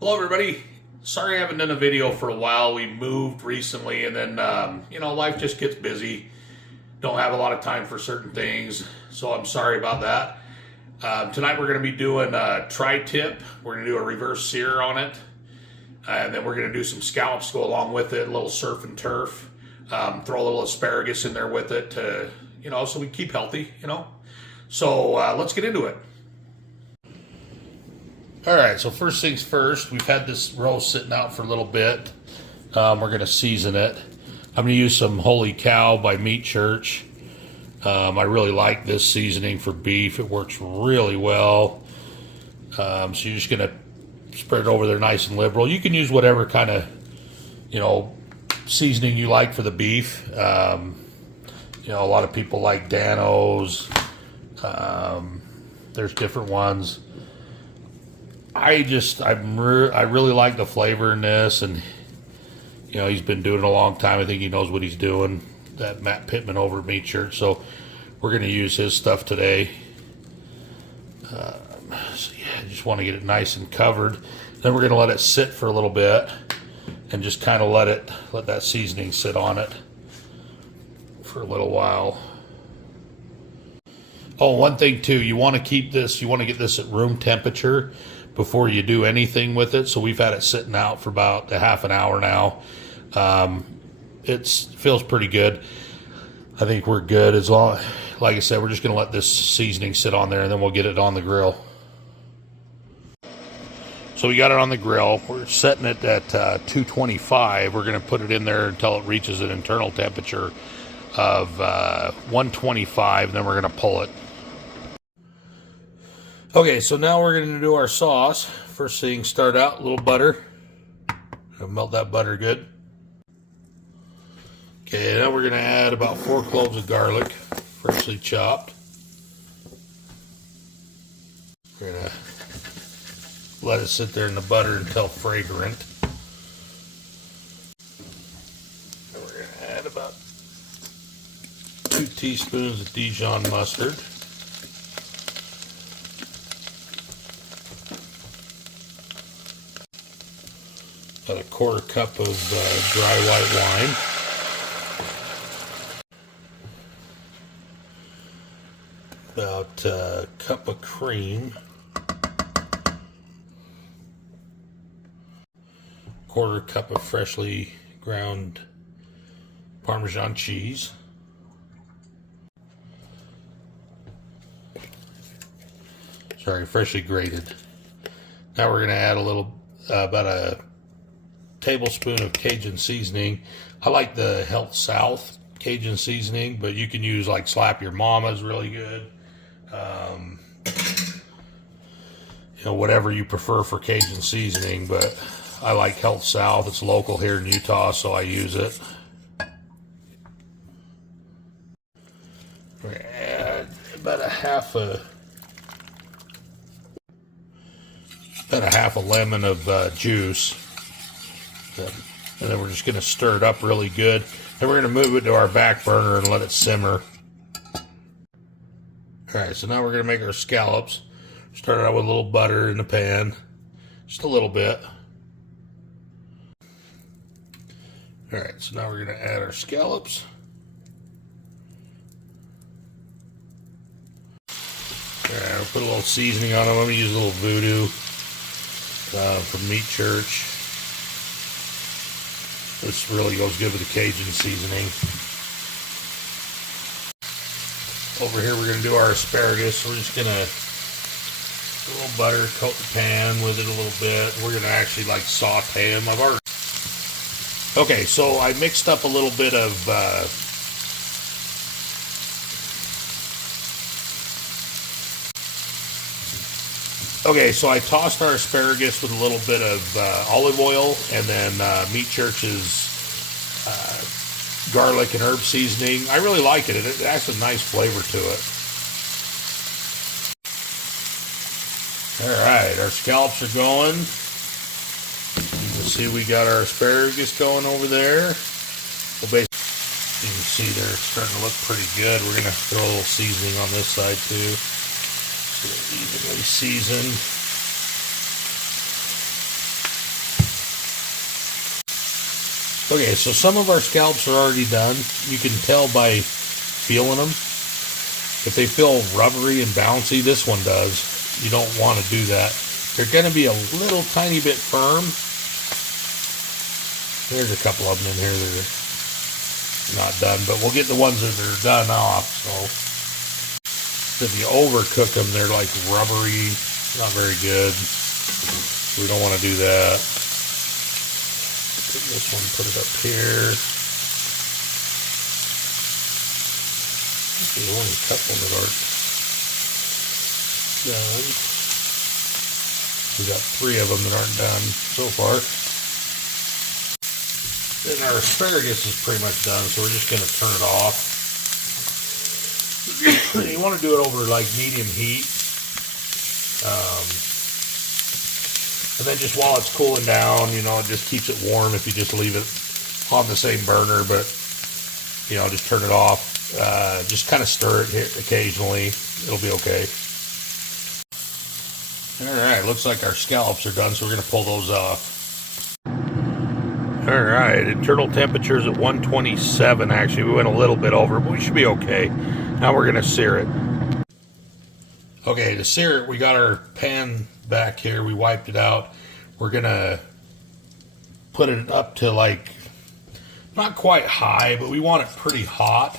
Hello everybody. Sorry I haven't done a video for a while. We moved recently and then, life just gets busy. Don't have a lot of time for certain things, so I'm sorry about that. Tonight we're going to be doing a tri-tip. We're going to do a reverse sear on it. And then we're going to do some scallops to go along with it, a little surf and turf. Throw a little asparagus in there with it to, so we keep healthy, So let's get into it. All right, so first things first, we've had this roast sitting out for a little bit. We're going to season it. I'm going to use some Holy Cow by Meatchurch. I really like this seasoning for beef. It works really well. So you're just going to spread it over there nice and liberal. You can use whatever kind of, seasoning you like for the beef. A lot of people like Dano's. There's different ones. I really like the flavor in this, and he's been doing it a long time. I think he knows what he's doing. That Matt Pittman over at Meatchurch, so we're going to use his stuff today. I just want to get it nice and covered. Then we're going to let it sit for a little bit, and just kind of let that seasoning sit on it for a little while. Oh, one thing too, you want to get this at room temperature before you do anything with it. So we've had it sitting out for about a half an hour now. It feels pretty good. I think we're good as long, like I said, we're just going to let this seasoning sit on there and then we'll get it on the grill. So we got it on the grill. We're setting it at 225. We're going to put it in there until it reaches an internal temperature of 125, and then we're going to pull it. Okay, so now we're going to do our sauce. First thing, start out, a little butter. Melt that butter good. Okay, now we're going to add about 4 cloves of garlic, freshly chopped. We're going to let it sit there in the butter until fragrant. And we're going to add about 2 teaspoons of Dijon mustard. About a quarter cup of dry white wine. About a cup of cream. Quarter cup of freshly ground Parmesan cheese. Sorry, freshly grated. Now we're going to add about a tablespoon of Cajun seasoning. I like the Health South Cajun seasoning, but you can use like Slap Your Mama's really good. Whatever you prefer for Cajun seasoning, but I like Health South. It's local here in Utah, so I use it. We're gonna add about a half a lemon of juice. And then we're just going to stir it up really good. Then we're going to move it to our back burner and let it simmer. Alright, so now we're going to make our scallops. Start out with a little butter in the pan. Just a little bit. Alright, so now we're going to add our scallops. Alright, I'll put a little seasoning on them. I'm going to use a little Voodoo from Meatchurch. This really goes good with the Cajun seasoning. Over here we're going to do our asparagus. We're just going to put a little butter, coat the pan with it a little bit. We're going to actually saute them. Okay, so I mixed up a little bit of Okay, so I tossed our asparagus with a little bit of olive oil and then Meatchurch's garlic and herb seasoning. I really like it. It adds a nice flavor to it. All right, our scallops are going. You can see we got our asparagus going over there. Well, basically, you can see they're starting to look pretty good. We're going to throw a little seasoning on this side too. Evenly seasoned. Okay, so some of our scallops are already done. You can tell by feeling them. If they feel rubbery and bouncy, this one does. You don't want to do that. They're going to be a little tiny bit firm. There's a couple of them in here that are not done, but we'll get the ones that are done off. So if you overcook them, they're like rubbery, not very good. We don't want to do that. Take this one, put it up here. There's only a couple that aren't done. We got 3 of them that aren't done so far. Then our asparagus is pretty much done, so we're just going to turn it off. You want to do it over like medium heat. And then just while it's cooling down, you know, it just keeps it warm if you just leave it on the same burner, but, you know, just turn it off. Just kind of stir it occasionally. It'll be okay. All right, looks like our scallops are done, so we're going to pull those off. All right, internal temperature is at 127. Actually, we went a little bit over, but we should be okay. Now we're going to sear it. Okay, to sear it, we got our pan back here. We wiped it out. We're going to put it up to like, not quite high, but we want it pretty hot.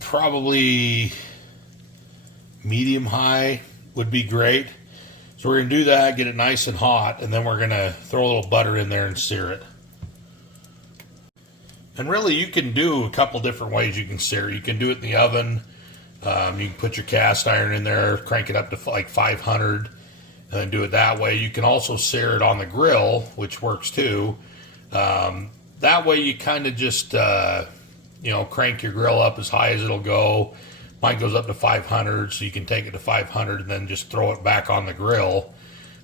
Probably medium high would be great. So we're going to do that, get it nice and hot, and then we're going to throw a little butter in there and sear it. And really, you can do a couple different ways you can sear. You can do it in the oven. You can put your cast iron in there, crank it up to like 500, and then do it that way. You can also sear it on the grill, which works too. That way, you kind of just, you know, crank your grill up as high as it'll go. Mine goes up to 500, so you can take it to 500 and then just throw it back on the grill.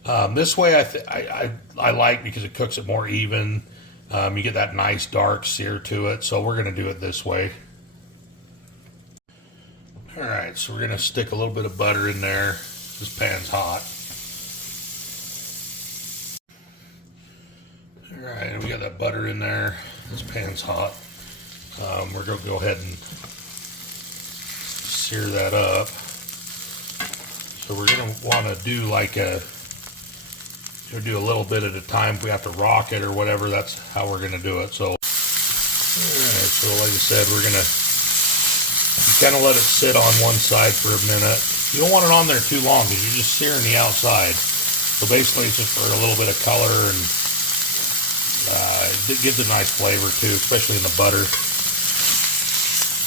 This way, I like because it cooks it more even. You get that nice dark sear to it, so we're going to do it this way. All right, so we're going to stick a little bit of butter in there. This pan's hot. All right, and we got that butter in there. This pan's hot. We're going to go ahead and sear that up. So we're going to want to do like we'll do a little bit at a time. If we have to rock it or whatever, that's how we're going to do it. So, all right, so like I said, we're going to kind of let it sit on one side for a minute. You don't want it on there too long because you're just searing the outside. So basically it's just for a little bit of color, and it gives a nice flavor too, especially in the butter.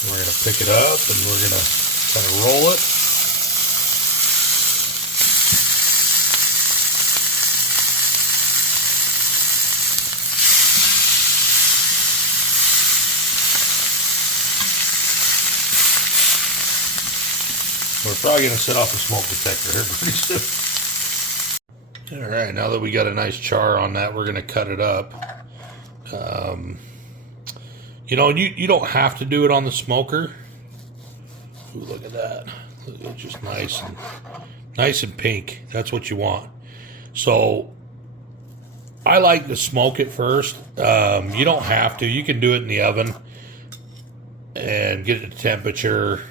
We're going to pick it up and we're going to kind of roll it. We're probably going to set off the smoke detector here pretty soon. All right, now that we got a nice char on that, we're going to cut it up. You know, you don't have to do it on the smoker. Ooh, look at that. It's just nice and pink. That's what you want. So I like to smoke it first. You don't have to. You can do it in the oven and get it to temperature.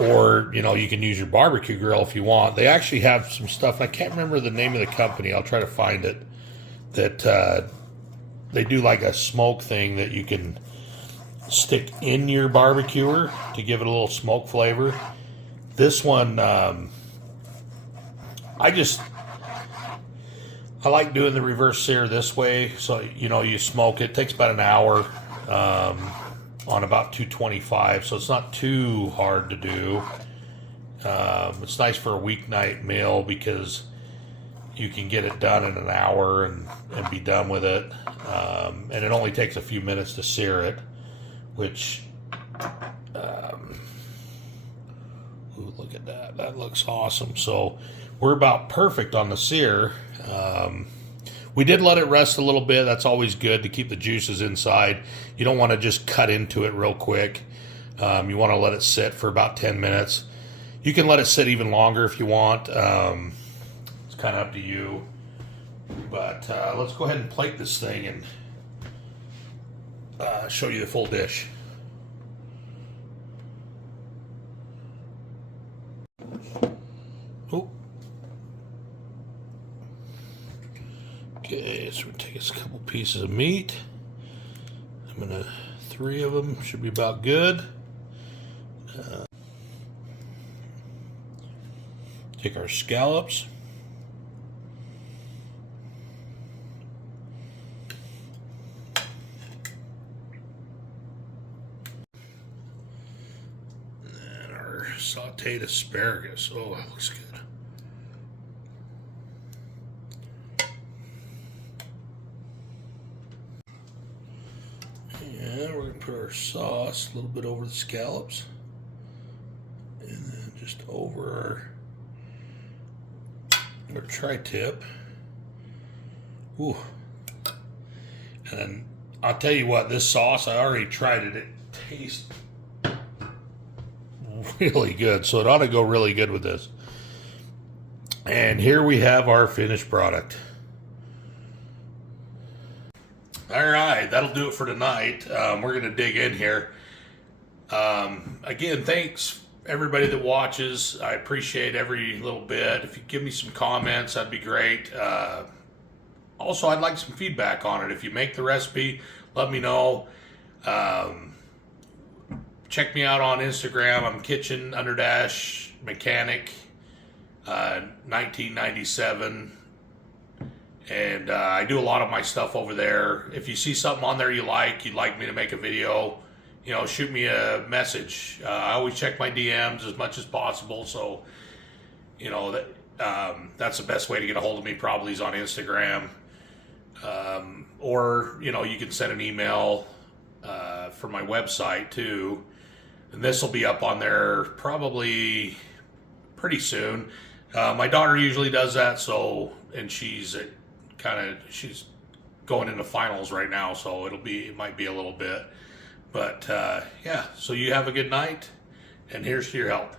Or, you know, you can use your barbecue grill if you want. They actually have some stuff. I can't remember the name of the company. I'll try to find it. That they do like a smoke thing that you can stick in your barbecuer to give it a little smoke flavor. This one, I like doing the reverse sear this way. So, you know, you smoke it. It takes about an hour. On about 225, so it's not too hard to do. It's nice for a weeknight meal because you can get it done in an hour and be done with it. And it only takes a few minutes to sear it, which, ooh, look at that. That looks awesome. So we're about perfect on the sear. We did let it rest a little bit. That's always good to keep the juices inside. You don't want to just cut into it real quick. You want to let it sit for about 10 minutes. You can let it sit even longer if you want. It's kind of up to you. But let's go ahead and plate this thing and show you the full dish. Oh. Okay, so we'll take a couple pieces of meat. I'm gonna, 3 of them should be about good. Take our scallops. And our sauteed asparagus. Oh, that looks good. And we're going to put our sauce a little bit over the scallops. And then just over our tri-tip. Ooh. And then I'll tell you what, this sauce, I already tried it. It tastes really good. So it ought to go really good with this. And here we have our finished product. All right, that'll do it for tonight. We're going to dig in here. Again, thanks everybody that watches. I appreciate every little bit. If you give me some comments, that'd be great. Also, I'd like some feedback on it. If you make the recipe, let me know. Check me out on Instagram. I'm kitchen_mechanic 1997. And I do a lot of my stuff over there. If you see something on there you'd like me to make a video, you know, shoot me a message. I always check my DMs as much as possible. So, you know, that's the best way to get a hold of me, probably is on Instagram. Or, you know, you can send an email for my website too. And this will be up on there probably pretty soon. My daughter usually does that, so, and she's going into finals right now, so it might be a little bit. But yeah, so you have a good night, and here's to your health.